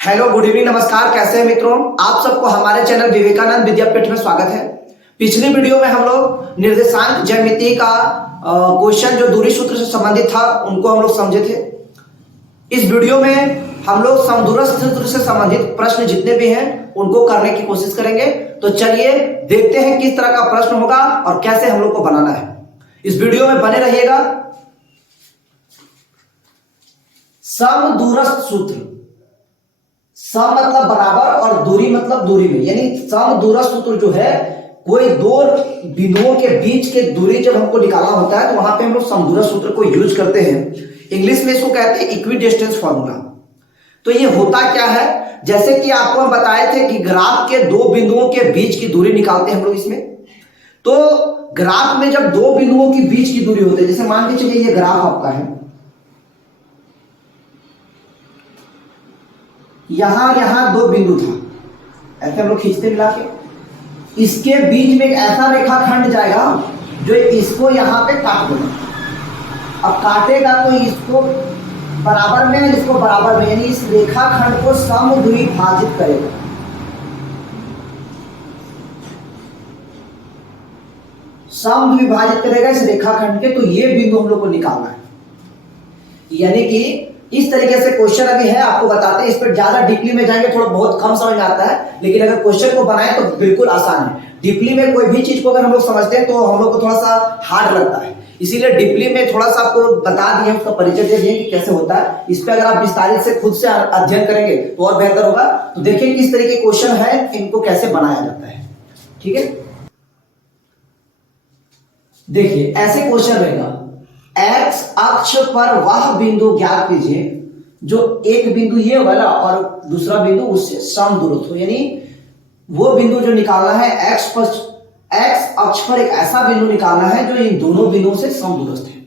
Hello, good evening, नमस्कार। कैसे हैं मित्रों? आप सबको हमारे चैनल विवेकानंद विद्यापीठ में स्वागत है। पिछली वीडियो में हम लोग निर्देशांक ज्यामिति का क्वेश्चन जो दूरी सूत्र से संबंधित था उनको हम लोग समझे थे। इस वीडियो में हम लोग समदूरस्थ सूत्र से संबंधित प्रश्न जितने भी हैं उनको करने की कोशिश करेंगे। तो चलिए देखते हैं किस तरह का प्रश्न होगा और कैसे हम लोग को बनाना है। इस वीडियो में बने रहिएगा। समदूरस्थ सूत्र, सम मतलब बराबर और दूरी मतलब दूरी में, यानी समदूरस्थ सूत्र जो है कोई दो बिंदुओं के बीच के दूरी जब हमको निकालना होता है तो वहां पे हम लोग समदूरस्थ सूत्र को यूज करते हैं। इंग्लिश में इसको कहते हैं इक्विडिस्टेंस फॉर्मूला। तो ये होता क्या है, जैसे कि आपको हम बताए थे कि ग्राफ के दो बिंदुओं के बीच की दूरी निकालते हैं हम लोग इसमें। तो ग्राफ में जब दो बिंदुओं के बीच की दूरी होती है, जैसे मान के चलिए ये ग्राफ आपका है, यहां दो बिंदु था, ऐसे हम लोग खींचते मिला के, इसके बीच में एक ऐसा रेखाखंड जाएगा जो इसको यहां पे काट देगा। अब काटेगा तो इसको बराबर में, इसको बराबर में, यानी इस रेखाखंड को समद्विभाजित करेगा। समद्विभाजित करेगा इस रेखाखंड के, तो ये बिंदु हम लोग को निकालना है। यानी कि इस तरीके से क्वेश्चन अभी है, आपको बताते हैं। इस पर ज्यादा डीपली में जाएंगे थोड़ा बहुत कम समझ में आता है, लेकिन अगर क्वेश्चन को बनाए तो बिल्कुल आसान है। डीपली में कोई भी चीज को अगर हम लोग समझते हैं तो हम लोग को थोड़ा सा हार्ड लगता है, इसीलिए डीपली में थोड़ा सा आपको बता दिए, उसका परिचय दे दिए कि कैसे होता है। इस पर अगर आप विस्तारित से खुद से अध्ययन करेंगे तो और बेहतर होगा। तो देखिए किस तरीके के क्वेश्चन है, इनको कैसे बनाया जाता है। ठीक है, देखिए ऐसे क्वेश्चन रहेगा। एक्स अक्ष पर वह बिंदु ज्ञात कीजिए जो एक बिंदु ये वाला और दूसरा बिंदु उससे समदूरस्थ हो, यानी वो बिंदु जो निकालना है एक्स अक्ष पर एक ऐसा बिंदु निकालना है जो इन दोनों बिंदुओं से समदूरस्थ है।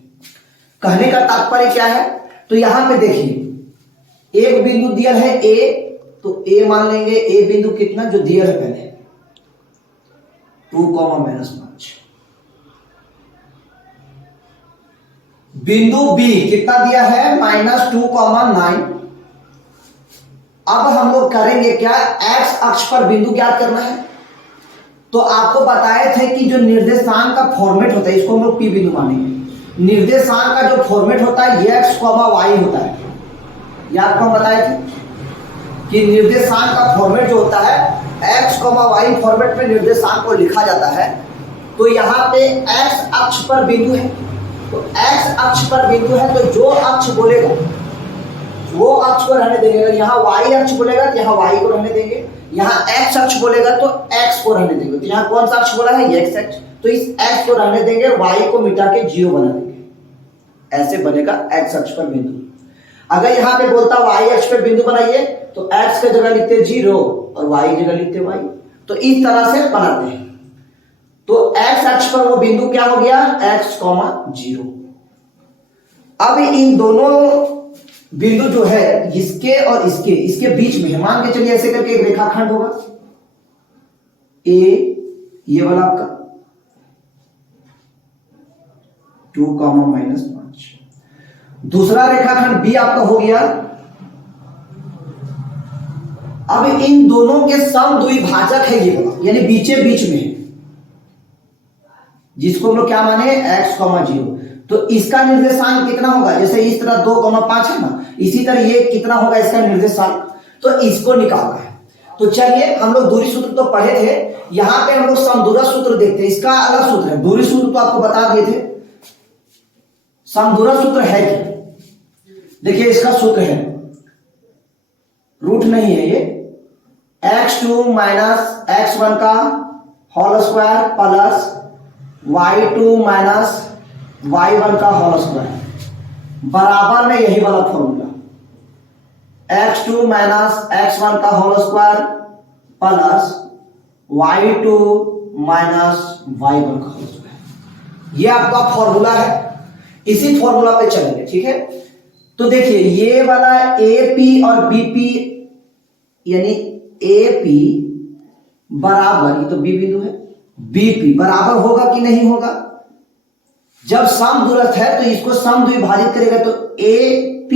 कहने का तात्पर्य क्या है, तो यहां पे देखिए एक बिंदु दिया है ए, तो ए मान लेंगे। ए बिंदु कितना जो दिया है पहले 2, -5। बिंदु बी कितना दिया है -2, 9। अब हम लोग करेंगे क्या, एक्स अक्ष पर बिंदु ज्ञात करना है। तो आपको बताए थे कि जो निर्देशांक का फॉर्मेट होता है इसको हम लोग पी बिंदु मानेंगे। निर्देशांक का जो फॉर्मेट होता है ये एक्स, वाई होता है। ये आपको हम बताए थे कि निर्देशांक का फॉर्मेट जो होता है एक्स, वाई फॉर्मेट में निर्देशांक को लिखा जाता है। तो यहाँ पे एक्स अक्ष पर बिंदु है, तो एक्स अक्ष पर बिंदु है तो जो अक्ष बोलेगा वो अक्ष को रहने देंगे। यहाँ वाई अक्ष बोलेगा तो यहाँ वाई को रहने देंगे, यहाँ एक्स अक्ष बोलेगा तो एक्स को रहने देंगे। तो यहाँ कौन सा अक्ष बोला है, एक्स अक्ष, तो इस एक्स को रहने देंगे, वाई को मिटा के 0 बना देंगे। ऐसे बनेगा एक्स अक्ष पर बिंदु। अगर यहाँ पे बोलता वाई अक्ष पर बिंदु बनाइए तो एक्स की जगह लिखते 0 और वाई जगह लिखते वाई। तो इस तरह से बनाते हैं। तो एक्स अक्ष पर वो बिंदु क्या हो गया, x, 0। अब इन दोनों बिंदु जो है इसके और इसके बीच में, मान के चलिए ऐसे करके एक रेखाखंड होगा ए, ये वाला आपका 2, -5। दूसरा रेखाखंड बी आपका हो गया। अब इन दोनों के समद्विभाजक है ये वाला, यानी बीचे बीच में है, जिसको हम लोग क्या माने x, 0। तो इसका निर्देशांक कितना होगा, जैसे इस तरह 2, 5 है ना, इसी तरह ये कितना होगा इसका निर्देशांक, तो इसको निकालना है। तो चलिए हम लोग दूरी सूत्र तो पढ़े थे, यहां पे हम लोग समदूरस्थ सूत्र देखते हैं। इसका अलग सूत्र है, दूरी सूत्र तो आपको बता दिए थे। समदूरस्थ सूत्र है क्या, देखिए इसका सूत्र है, रूट नहीं है ये, x2 - x1 का whole square plus y2 - y1 का होल स्क्वायर बराबर में यही वाला फॉर्मूला, x2 - x1 का whole square plus y2 - y1 का होल स्क्वायर। ये आपका फॉर्मूला है, इसी फॉर्मूला पे चलेंगे। ठीक है, तो देखिए ये वाला AP और BP, यानी AP बराबर, ये तो B बिंदु है, BP बराबर होगा कि नहीं होगा। जब समदूरस्थ है तो इसको समद्विभाजित करेगा तो AP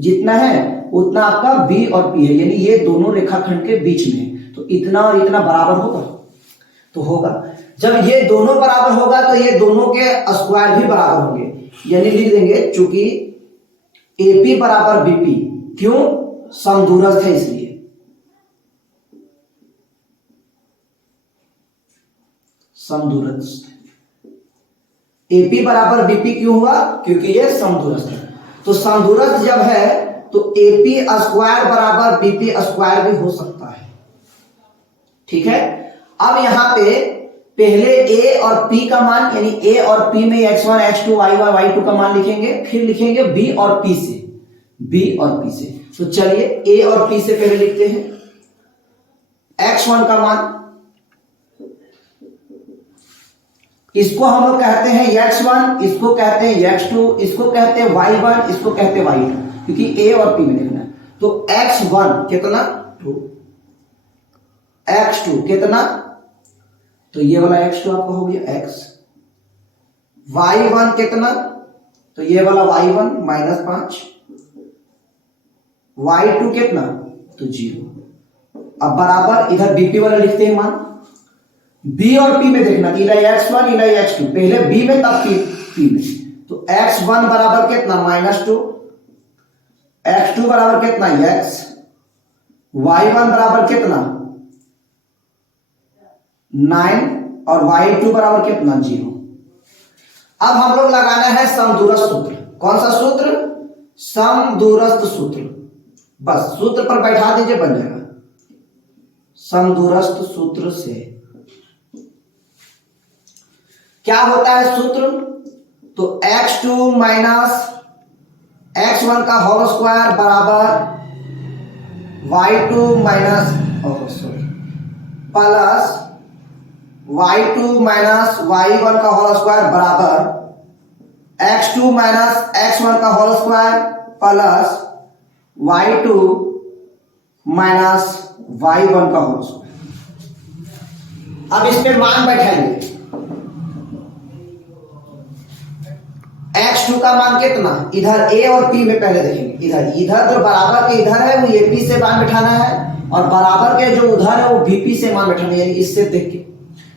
जितना है उतना आपका बी और पी है, यानी ये दोनों रेखाखंड के बीच में है, तो इतना और इतना बराबर होगा, तो होगा। जब ये दोनों बराबर होगा तो ये दोनों के स्क्वायर भी बराबर होंगे, यानी लिख देंगे चूंकि एपी बराबर बीपी, क्यों, समदूरस्थ है इसलिए। समदूरस्थ, एपी बराबर बीपी क्यों हुआ, क्योंकि ये समदूरस्थ है। तो समदूरस्थ जब है तो एपी स्क्वायर बराबर बीपी स्क्वायर भी हो सकता है, ठीक है। अब यहां पे पहले ए और पी का मान, यानी ए और पी में x1 x2 y1 y2 का मान लिखेंगे, फिर लिखेंगे बी और पी से, बी और पी से। तो चलिए ए और पी से पहले लिखते हैं। x1 का मान, इसको हम लोग कहते हैं x1, इसको कहते हैं x2, इसको कहते हैं y1, इसको कहते हैं y2, क्योंकि ए और पी में लिखना है। तो x1 कितना 2, x2 कितना, तो ये वाला x2 आपका हो गया x, y1 कितना, तो ये वाला y1 -5, y2 कितना, तो 0। अब बराबर इधर बीपी वाला लिखते हैं मान, बी और पी में देखना, इधर x1 इधर x2, पहले बी में तब पी में। तो x1 बराबर कितना -2, x2 बराबर कितना x, y1 बराबर कितना 9 और y2 बराबर कितना 0। अब हम लोग लगाना है समदूरस्थ सूत्र। कौन सा सूत्र, समदूरस्थ सूत्र, बस सूत्र पर बैठा दीजिए, बन जाएगा। समदूरस्थ सूत्र से क्या होता है सूत्र, तो x2 माइनस x1 का होल स्क्वायर बराबर y2 minus plus y2 minus y1 का होल स्क्वायर बराबर x2 माइनस x1 का whole square plus y2 minus y1 का होल स्क्वायर। अब इस पे मान बैठाएंगे, x2 का मान कितना, इधर a और p में पहले देखेंगे, इधर जो बराबर के इधर है वो AP से मान बैठाना है, और बराबर के जो उधर है वो BP से मान बैठाना है, यानी इससे देख के।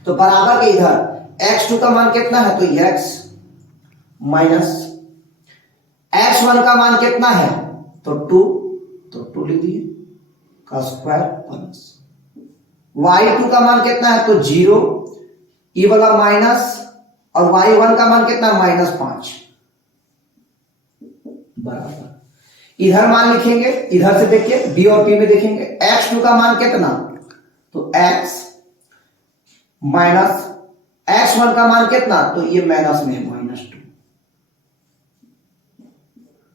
तो बराबर के इधर x2 का मान कितना है, तो x माइनस x1 का मान कितना है, तो 2, तो 2 लिख दिए का स्क्वायर प्लस y2 का मान कितना है, तो 0, ये वाला माइनस, और y1 का मान कितना -5 बराबर। इधर मान लिखेंगे, इधर से देखिए बी और पी में देखेंगे, x2 का मान कितना, तो x माइनस x1 का मान कितना, तो ये माइनस में है -2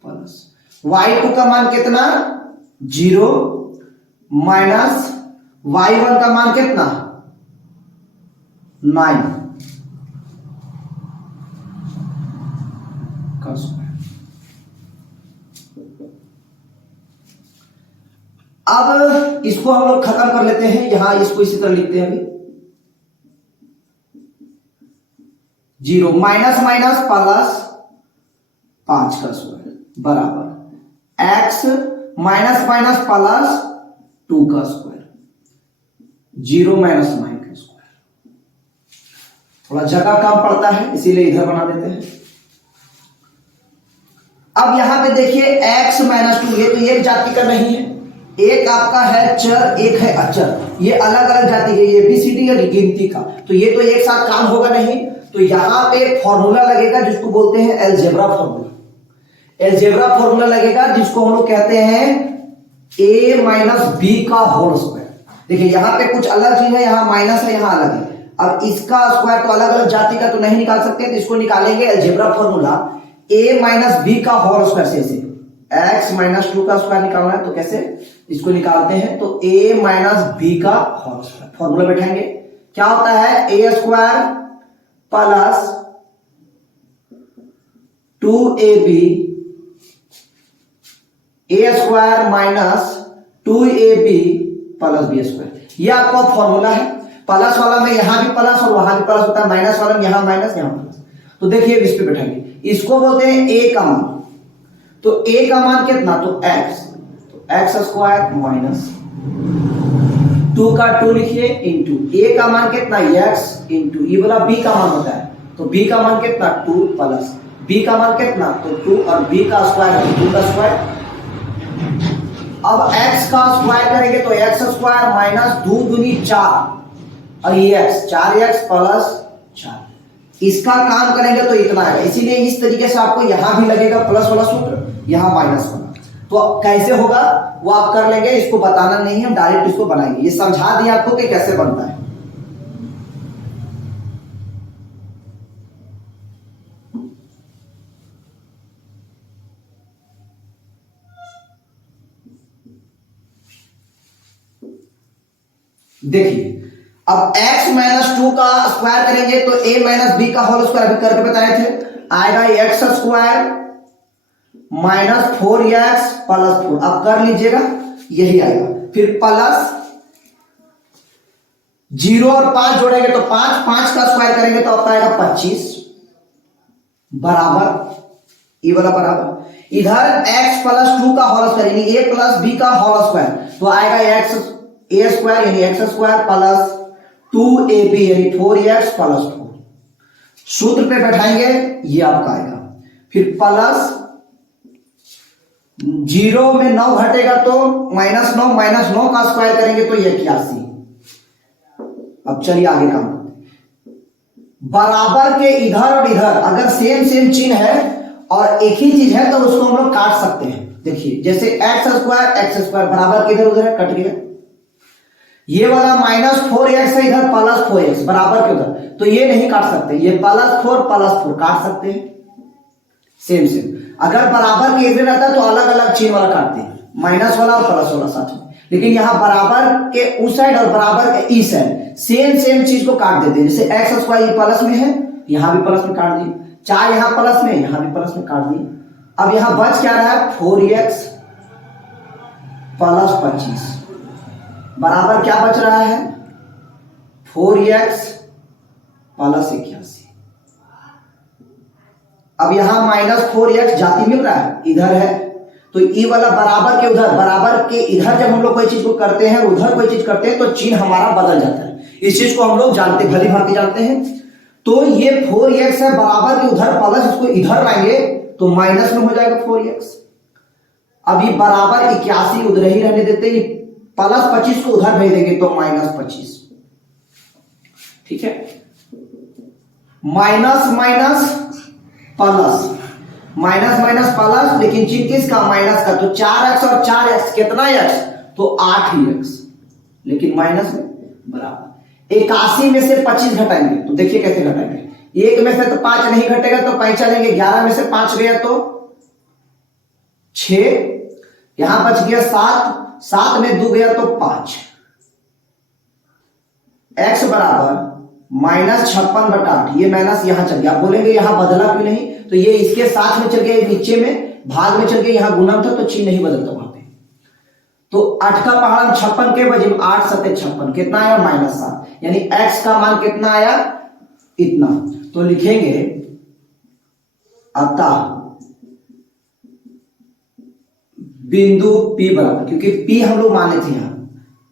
प्लस y2 का मान कितना 0 माइनस y1 का मान कितना 9 का स्क्वायर। अब इसको हम लोग खत्म कर लेते हैं, यहां इसको इसी तरह लिखते हैं अभी 0 माइनस माइनस प्लस 5 का स्क्वायर बराबर x माइनस माइनस प्लस 2 का स्क्वायर, 0 माइनस 9 का स्क्वायर। थोड़ा जगह कम पड़ता है इसीलिए इधर बना देते हैं। अब यहां पे देखिए x माइनस 2, ये तो एक जाति का नहीं है, एक आपका है चर, एक है अचर, ये अलग अलग जाति है, ये ABCD या गिनती का, तो ये तो एक साथ काम होगा नहीं। तो यहां पे एक फॉर्मूला लगेगा जिसको बोलते हैं अलजेब्रा फॉर्मूला। अलजेब्रा फॉर्मूला लगेगा जिसको हम लोग कहते हैं a माइनस b का होल स्क्वायर। देखिए यहां पे कुछ अलग चीज है, यहां माइनस है, यहां अलग है। अब इसका स्क्वायर तो अलग अलग जाति का तो नहीं निकाल सकते, तो इसको निकालेंगे algebra formula a minus b का होल स्क्वायर से। x माइनस 2 का स्क्वायर निकालना है तो कैसे इसको निकालते हैं, तो a माइनस b का होल स्क्वायर फॉर्मूला बैठाएंगे, क्या होता है a square plus 2ab a square minus 2ab plus b square. ये आपका फॉर्मूला है। प्लस वाला में यहां भी प्लस और वहां भी प्लस होता है, माइनस वाला में यहां माइनस यहां प्लस। तो देखिए इस पे बैठाएंगे, इसको बोलते हैं a का मान। तो a का मान कितना, तो x, एक्स स्क्वायर माइनस 2 का 2 लिखिए इंटू ए का मान कितना एक्स इंटू ये वाला बी का मान होता है, तो बी का मान कितना 2 प्लस बी का मान कितना तो 2 और बी का स्क्वायर 2 का स्क्वायर। अब x का स्क्वायर करेंगे तो एक्स स्क्वायर माइनस 2 दूनी 4 और ये x 4x प्लस 4, इसका काम करेंगे तो इतना है। इसीलिए इस तरीके से आपको यहां भी लगेगा प्लस वाला सूत्र, यहां माइनस वाला। तो कैसे होगा वो आप कर लेंगे, इसको बताना नहीं है, हम डायरेक्ट इसको बनाएंगे। ये समझा दिया आपको कि कैसे बनता है। देखिए अब x माइनस 2 का स्क्वायर करेंगे तो a माइनस बी का होल स्क्वायर अभी करके बताए थे, आएगा x square minus 4x plus 4, अब कर लीजिएगा यही आएगा। फिर प्लस 0 और 5 जोड़ेंगे तो 5, 5 का स्क्वायर करेंगे तो आपका आएगा 25 बराबर ये वाला बराबर इधर x प्लस 2 का होल स्क्वायर यानी a प्लस b का होल स्क्वायर तो आएगा x a स्क्वायर यानी एक्स स्क्वायर प्लस 2ab यानी 4x प्लस 4, सूत्र पे बैठाएंगे ये आपका आएगा। फिर प्लस 0 में 9 घटेगा तो माइनस 9 का स्क्वायर करेंगे तो ये 81। अब चलिए आगे काम बराबर के इधर और इधर अगर सेम सेम चिन्ह है और एक ही चीज है तो उसको हम लोग काट सकते हैं। देखिए जैसे एक्स स्क्वायर बराबर के इधर उधर है, कट गया। ये वाला माइनस 4x है इधर प्लस 4x बराबर के उधर, तो ये नहीं काट सकते, ये प्लस 4 काट सकते हैं सेम सेम। अगर बराबर के इधर रहता तो अलग अलग चिन्ह वाला काटते हैं, माइनस वाला और प्लस वाला साथ में। लेकिन यहां बराबर के उस साइड और बराबर के इस साइड सेम सेम चीज को काट देते हैं। जैसे एक्स स्क्वायर ये प्लस में है, यहां भी प्लस में काट दिए, 4 यहां प्लस में, यहां भी प्लस में काट दिए। अब यहां बच क्या रहा है 4x प्लस 25 बराबर क्या बच रहा है 4x प्लस 81। अब यहां माइनस 4x जाति मिल रहा है, इधर है तो ये वाला बराबर के उधर, बराबर के इधर जब हम लोग कोई चीज को करते हैं उधर कोई चीज करते हैं तो चिन्ह हमारा बदल जाता है। इस चीज को हम लोग जानते भली भांति जानते हैं। तो ये 4x है बराबर के उधर प्लस इसको इधर लाएंगे तो माइनस में हो जाएगा 4x। अब ये बराबर 81 उधर ही रहने देते हैं, प्लस 25 को उधर भेज देंगे तो माइनस 25। ठीक है, minus minus plus, minus minus plus, लेकिन चिन्ह किसका माइनस का, तो 4x और 4x कितना x तो 8x, लेकिन माइनस में बराबर। 81 में से 25 घटाएंगे तो देखिए कैसे घटाएंगे, एक में से तो 5 नहीं घटेगा तो 5 चलेंगे, 11 में से 5 गया तो 6, यहां बच गया 7, 7 में 2 गया तो 5, x बराबर माइनस 56/8, ये माइनस यहां चल गया। आप बोलेंगे यहां बदला क्यों नहीं, तो ये इसके साथ में चल गया, नीचे में भाग में चल गया, यहां गुणन था तो चिन्ह नहीं बदलता वहां पे। तो 8 का पहाड़ 56 के बजे 8 7 56 कितना आया -7, यानी x का मान कितना आया इतना। तो लिखेंगे अतः बिंदु P बराबर, क्योंकि P हम लोग माने थे यहां,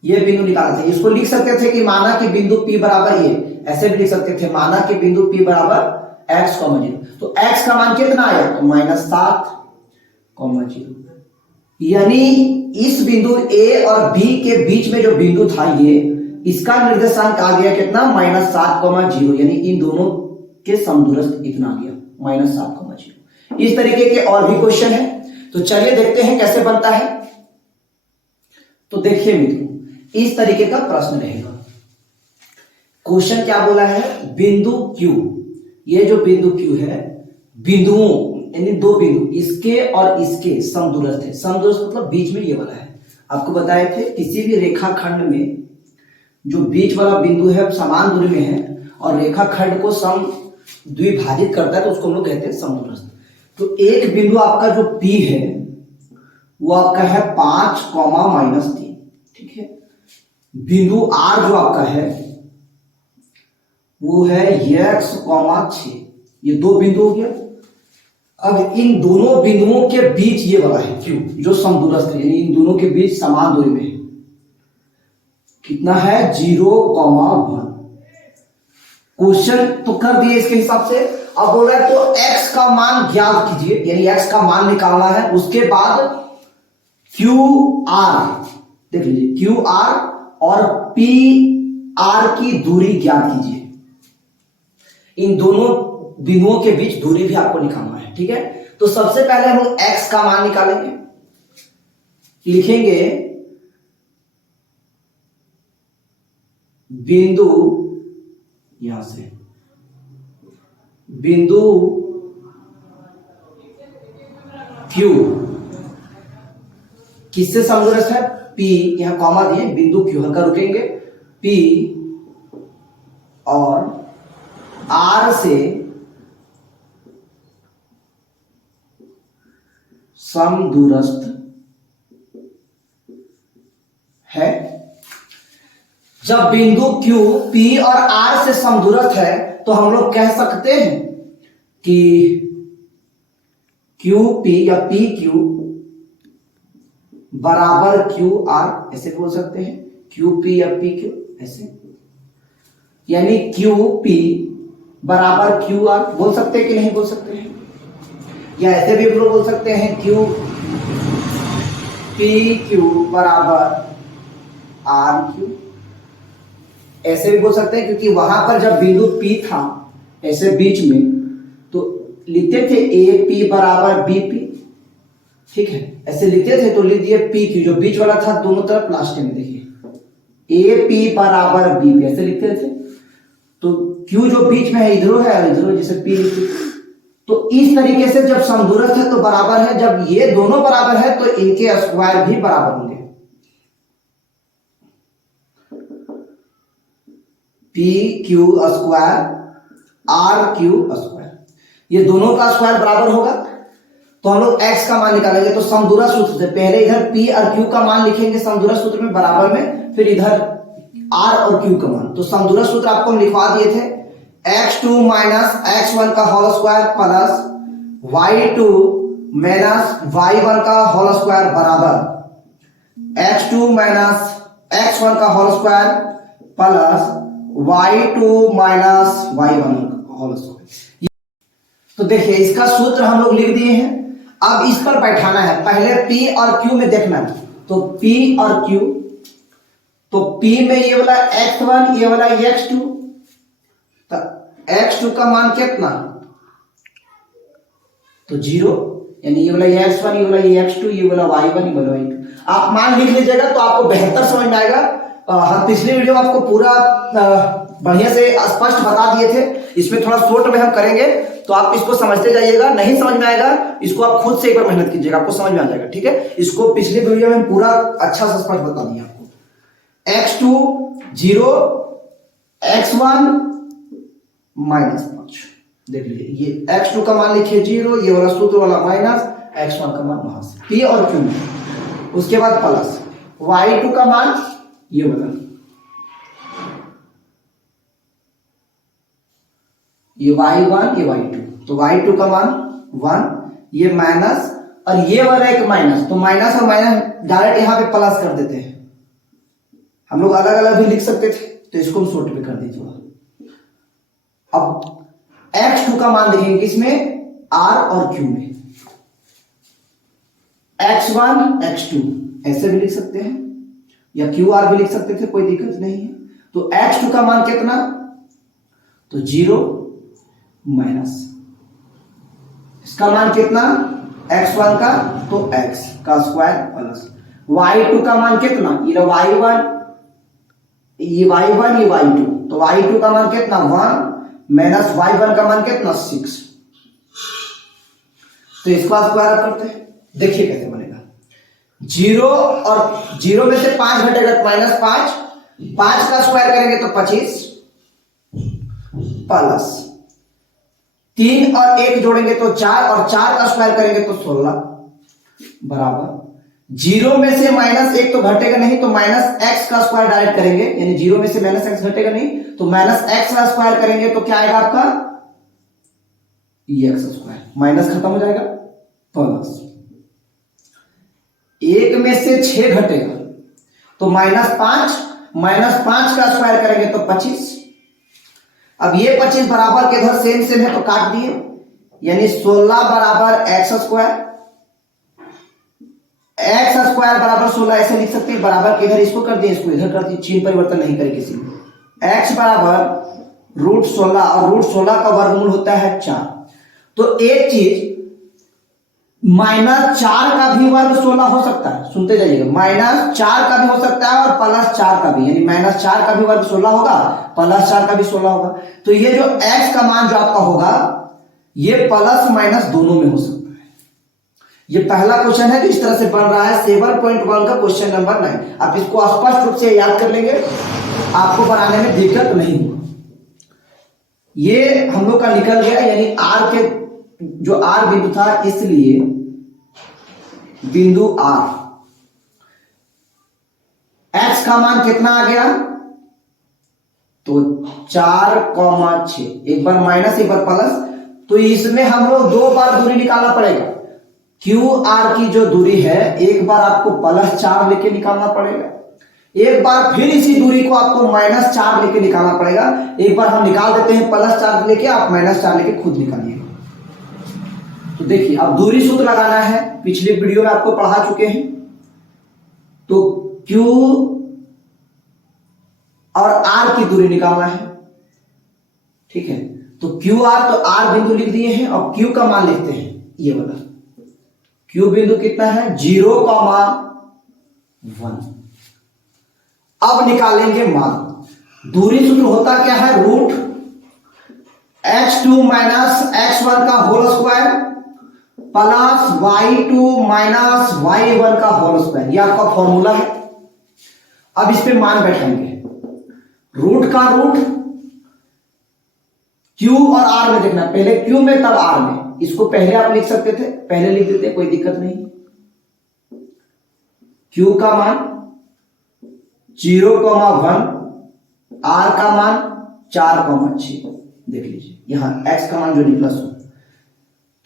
ये बिंदु निकाले थे, इसको लिख सकते थे कि माना कि बिंदु P बराबर ये, ऐसे भी लिख सकते थे माना कि बिंदु P बराबर x, 0। तो x का मान कितना आया तो -7, 0, यानी इस बिंदु A और B के बीच में जो बिंदु था ये, इसका निर्देशांक आ गया कितना -7, 0, यानी इन दोनों के समदूरस्थ इतना आ गया -7, 0। इस तरीके के और भी क्वेश्चन है, तो चलिए देखते हैं कैसे बनता है। तो देखिए मित्रों, इस तरीके का प्रश्न रहेगा। क्वेश्चन क्या बोला है, बिंदु Q, ये जो बिंदु Q है, बिंदुओं यानी दो बिंदु इसके और इसके समदूरस्थ है। समदूरस्थ मतलब बीच में ये वाला है। आपको बताए थे किसी भी रेखाखंड में जो बीच वाला बिंदु है समान दूरी में है और रेखाखंड को सम द्विभाजित करता है तो उसको हम लोग कहते हैं समदूरस्थ। तो एक बिंदु आपका जो P है वो आपका है 5, -3, ठीक है। बिंदु R जो आपका है वो है x, 6, ये दो बिंदु हो गया। अब इन दोनों बिंदुओं के बीच ये वाला है Q जो समदूरस्थ है, यानी इन दोनों के बीच समान दूरी में कितना है 0,1। क्वेश्चन तो कर दिए इसके हिसाब से। अब बोल रहा है तो x का मान ज्ञात कीजिए, यानी x का मान निकालना है। उसके बाद QR देख लीजिए, QR और PR की दूरी ज्ञात कीजिए। इन दोनों बिंदुओं के बीच दूरी भी आपको निकालना है, ठीक है। तो सबसे पहले हम x का मान निकालेंगे, लिखेंगे बिंदु, यहां से बिंदु Q किससे समदूरस्थ है, P, यहां कॉमा दिए, बिंदु Q हल्का रुकेंगे, P और R से समदूरस्थ है। जब बिंदु Q P और R से समदूरस्थ है तो हम लोग कह सकते हैं कि QP या PQ बराबर QR, ऐसे बोल सकते हैं, QP या PQ ऐसे, यानी QP बराबर QR बोल सकते हैं कि नहीं बोल सकते हैं, या ऐसे भी हम लोग बोल सकते हैं PQ बराबर RQ, ऐसे भी बोल सकते हैं, क्योंकि वहां पर जब बिंदु P था ऐसे बीच में तो लिखते थे AP बराबर BP, ठीक है, ऐसे लिखते थे तो लिख दिए PQ, जो बीच वाला था दोनों तरफ लास्ट में देखिए AP बराबर BP ऐसे लिखते थे। तो Q जो बीच में है इधरों है और इधरों, जैसे P लिखते, तो इस तरीके से जब समदूरस्थ है तो बराबर है, जब ये दोनों बराबर है तो इनके स्क्वायर भी बराबर होंगे। PQ स्क्वायर RQ स्क्वायर, ये दोनों का स्क्वायर बराबर होगा तो हम लोग x का मान निकालेंगे। तो समदूरस्थ सूत्र से पहले इधर P और Q का मान लिखेंगे समदूरस्थ सूत्र में बराबर में, फिर इधर R और Q का मान। तो समदूरस्थ सूत्र आपको हम लिखवा दिए थे, x2 माइनस x1 का whole square plus y2 minus y1 का होल स्क्वायर बराबर x2 माइनस x1 का whole square plus y2 minus y1 का होल स्क्वायर। तो देखिए इसका सूत्र हम लोग लिख दिए हैं। अब इस पर बैठाना है, पहले P और Q में देखना है। तो P और Q, तो P में ये वाला x1, ये वाला x2, तो x2 का मान कितना, तो 0, यानी ये वाला x1, ये वाला x2, ये वाला y1, ये वाला y2। आप मान लिख लीजिएगा तो आपको बेहतर समझ में आएगा। हम पिछली वीडियो में आपको पूरा बढ़िया से स्पष्ट बता दिए थे, इसमें थोड़ा शॉर्ट में हम करेंगे तो आप इसको समझते जाइएगा। नहीं समझ में आएगा इसको आप खुद से एक बार मेहनत कीजिएगा, आपको समझ में आ जाएगा, ठीक है। इसको पिछली वीडियो में पूरा अच्छा से स्पष्ट बता दिया आपको। x2 0, x1 माइनस 5, देख लीजिए ये x2 का मान लिखिए 0, ये वाला सूत्र वाला माइनस, x1 का मान वहां से P और Q में, उसके बाद प्लस y2 का मान ये वाला, ये y1, ये y2, तो y2 का मान 1, ये माइनस और ये वाला एक माइनस, तो माइनस और माइनस डायरेक्ट यहां पे प्लस कर देते हैं। हम लोग अलग अलग भी लिख सकते थे, तो इसको हम शॉर्ट में कर दीजिए। अब x2 का मान लिखेंगे किसमें, R और Q में, x1 x2 ऐसे भी लिख सकते हैं या QR भी लिख सकते थे, कोई दिक्कत नहीं है। तो x2 का मान कितना, तो 0 माइनस इसका मान कितना, x1 का, तो x का स्क्वायर प्लस y2 का मान कितना, ये y1, ये y1, ये y2, तो y2 का मान कितना 1 माइनस y1 का मान कितना 6। तो इसका स्क्वायर करते हैं, देखिए कैसे बनेगा। 0 और 0 में से 5 घटेगा माइनस 5, 5 का स्क्वायर करेंगे तो 25 प्लस 3 और 1 जोड़ेंगे तो 4 और 4 का स्क्वायर करेंगे तो 16 बराबर 0 में से माइनस 1 तो घटेगा नहीं, तो माइनस x का स्क्वायर डायरेक्ट करेंगे, यानी 0 में से माइनस x घटेगा नहीं तो माइनस x का स्क्वायर करेंगे तो क्या आएगा आपका ये एक्स स्क्वायर, माइनस खत्म हो जाएगा, प्लस 1 में से 6 घटेगा तो -5, -5 का स्क्वायर करेंगे तो 25। अब ये 25 बराबर के इधर सेम सेम है तो काट दिए, यानी 16 बराबर एक्स स्क्वायर, एक्स स्क्वायर बराबर 16 ऐसे लिख सकते हैं, बराबर के इधर इसको कर दिए, इसको इधर कर दिए, चिन्ह परिवर्तन नहीं करे किसी में। एक्स बराबर √16 और √16 का वर्गमूल होता है 4। तो एक चीज -4 का भी वर्ग 16 हो सकता है, सुनते जाइएगा, -4 का भी हो सकता है और +4 का भी, यानी -4 का भी वर्ग 16 होगा, +4 का भी 16 होगा। तो ये जो x का मान जो आपका होगा ये प्लस माइनस दोनों में हो सकता है। ये पहला क्वेश्चन है जो इस तरह से बन रहा है 7.1 का क्वेश्चन नंबर 9। आप इसको स्पष्ट रूप से याद कर लेंगे, आपको बनाने में दिक्कत नहीं होगा। ये हम लोग का निकल गया, यानी r के जो r बिंदु था, इसलिए बिंदु r, x का मान कितना आ गया, तो 4,6, एक बार माइनस एक बार प्लस, तो इसमें हम लोग 2 बार दूरी निकालना पड़ेगा। क्यू आर की जो दूरी है एक बार आपको +4 लेके निकालना पड़ेगा, एक बार फिर इसी दूरी को आपको -4 लेके निकालना पड़ेगा। एक बार हम निकाल देते हैं +4 लेके, आप -4 लेके खुद निकालिएगा। तो देखिए अब दूरी सूत्र लगाना है, पिछले वीडियो में आपको पढ़ा चुके हैं। तो Q और R की दूरी निकालना है, ठीक है। तो क्यू आर, तो R बिंदु लिख दिए हैं, और Q का मान लिखते हैं, ये वाला Q बिंदु कितना है 0,1। अब निकालेंगे मान। दूरी सूत्र होता क्या है, √x2 - x1 का whole square plus y2 - y1 का होल स्क्वायर, ये आपका फॉर्मूला है। अब इस पे मान बैठाएंगे, रूट का रूट, Q और R में देखना, पहले Q में तब R में। इसको पहले आप लिख सकते थे, पहले लिख देते, कोई दिक्कत नहीं। Q का मान 0,1, R का मान 4,6, देख लीजिए यहां x का मान जो निकला सो।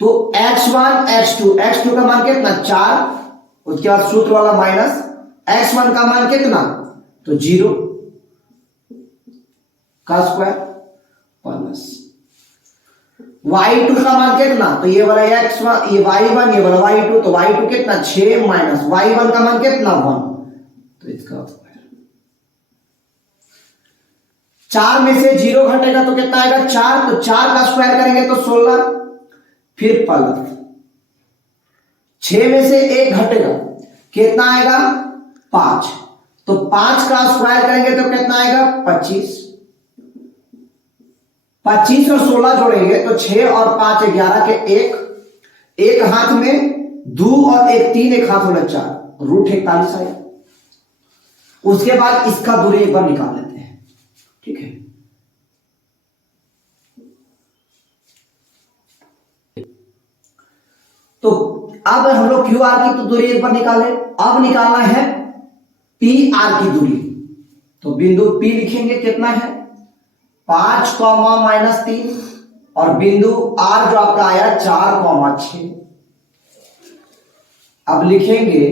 तो x1 x2 का मान कितना 4, उसके बाद सूत्र वाला माइनस, x1 का मान कितना, तो 0 का स्क्वायर प्लस y2 का मान कितना, तो ये वाला x1, ये y1, ये वाला y2, तो y2 कितना 6 माइनस y1 का मान कितना 1, तो इसका स्क्वायर। 4 में से 0 घटेगा तो कितना आएगा 4, तो 4 का स्क्वायर करेंगे तो 16, फिर प्लस 6 में से 1 घटेगा, कितना आएगा 5, तो 5 का स्क्वायर करेंगे तो कितना आएगा 25, 25 और 16 जोड़ेंगे तो 6 और 5 11 के 1 हाथ में 2 और 1 3, एक हाथ होना 4, √41 आया। उसके बाद इसका दूरी एक बार निकाल लेते हैं, ठीक है। तो अब हम लोग क्यू आर की तो दूरी एक बार निकाले, अब निकालना है पी आर की दूरी। तो बिंदु P लिखेंगे कितना है 5,-3, और बिंदु R जो आपका आया 4,6। अब लिखेंगे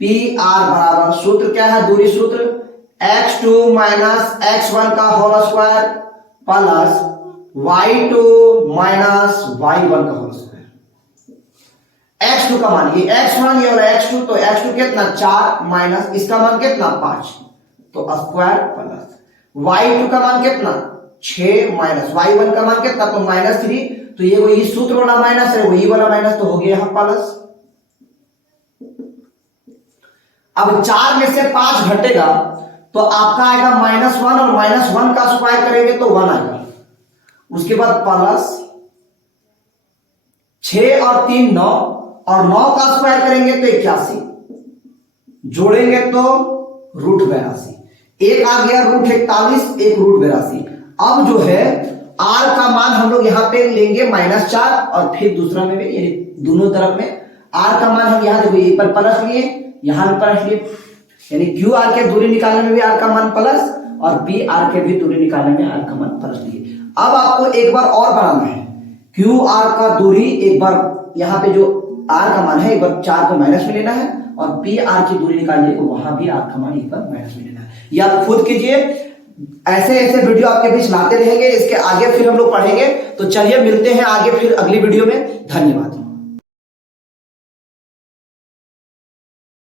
पी आर बराबर, सूत्र क्या है, दूरी सूत्र x2 - x1 का whole square plus y2 - y1 का होल स्क्वायर। x2 का मान, ये x1 ये वाला x2, तो x2 कितना 4 माइनस इसका मान कितना 5, तो स्क्वायर प्लस y2 का मान कितना 6 माइनस y1 का मान कितना, तो -3, तो ये वो इस सूत्र वाला माइनस है, वो ये वाला माइनस, तो हो गया यहां प्लस। अब 4 में से 5 घटेगा तो आपका आएगा -1, और -1 का स्क्वायर करेंगे तो 1 आएगा। उसके बाद प्लस 6 और 3 9, और 9 का स्क्वायर करेंगे तो 81, जोड़ेंगे तो √82, एक आ गया √41, एक √82। अब जो है R का मान हम लोग यहां पे लेंगे -4, और फिर दूसरा में भी, यानी दोनों तरफ में R का मान हम यहां देखो, एक पर प्लस लिए, यहां भी प्लस लिए, यानी क्यू आर के दूरी निकालने में भी R का मान प्लस, और पी आर के भी दूरी निकालने में R का मान प्लस लिए। अब आपको एक बार और बनाना है, क्यू आर का दूरी एक बार यहां पे जो आर का मान है एक बार 4 को माइनस में लेना है और पी आर की दूरी निकालिए तो वहां भी आर का मान एक बार माइनस में लेना है। ये आप खुद कीजिए, ऐसे ऐसे वीडियो आपके बीच लाते रहेंगे, इसके आगे फिर हम लोग पढ़ेंगे। तो चलिए मिलते हैं आगे फिर अगली वीडियो में। धन्यवाद।